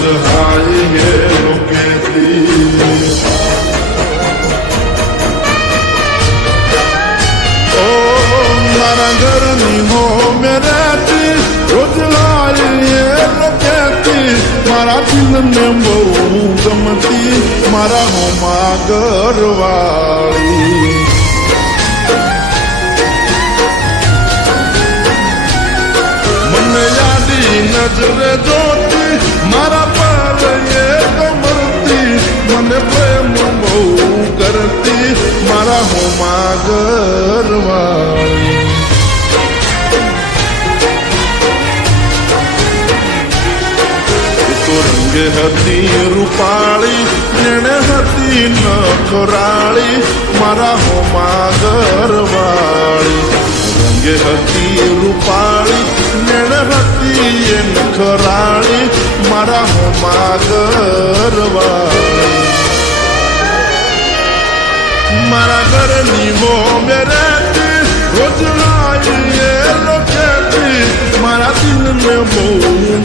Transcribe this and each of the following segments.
સહાય રોકેતી ઓ મેરાતી રોજ લાય રોકેતી મારા દિલને બહુ ગમતી મારા નજરે જોઈ ઘરવાળી તો રંગે હતી રૂપાળી જેણે હતી નખરાળી મારા હોમા ઘરવાળી રંગે હતી રૂપાળી જેણે હતી એ નખરાળી મારા હોમા ઘરવાળી. મારા ઘરની હો મેરે રોજ લાવીએ લોકેતી મારા બહુ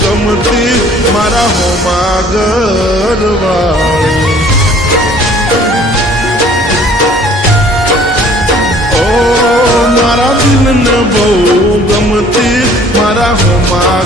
ગમતી, મારા હોમાં ઘરવાળી. મારા દિલને ગમતી, મારા હોમાં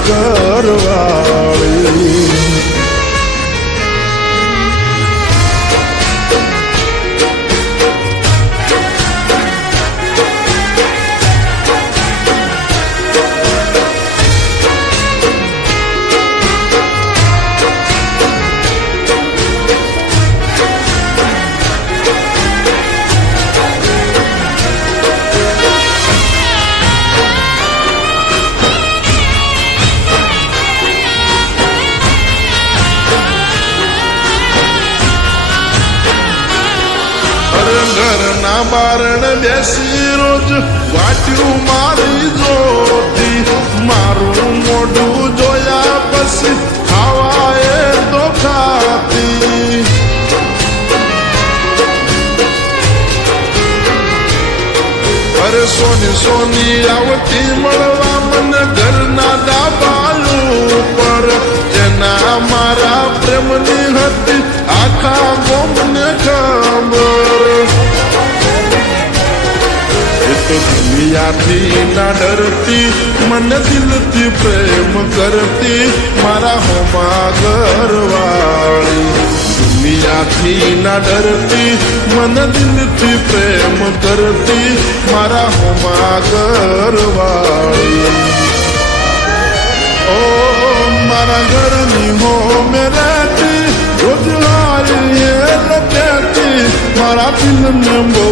ઘરના બારણ બેસી રોજ વાટ્યું મારી જોતી. મારું મોઢું જોયા પછી ખાવા એ તો ખાતી. અરે સોની સોની આવતી મળવા મને ઘરના પર જેના મારા પ્રેમની હતી, આખા ગોમને ખબર એ તો દુનિયાથી ના ડરતી, મને દિલથી પ્રેમ કરતી, મારા હોમા ઘરવાળી. દુનિયાથી ના ડરતી, મને દિલથી પ્રેમ કરતી, મારા હોમા ઘરવાળી. મારા ઘરની હો મેરાતી રોજ મારા દિલને બહુ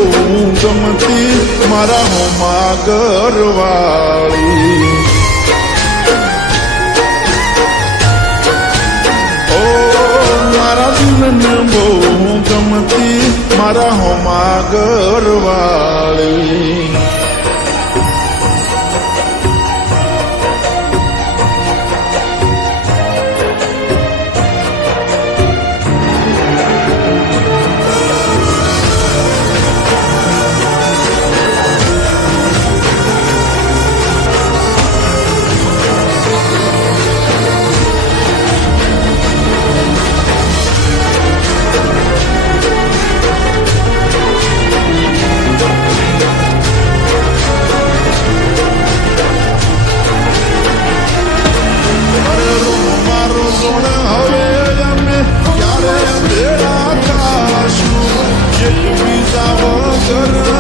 ગમતી મારા હોમાં ઘરવાળી ઓ બહુ ગમતી મારા હોમાં ઘરવાળી Sure.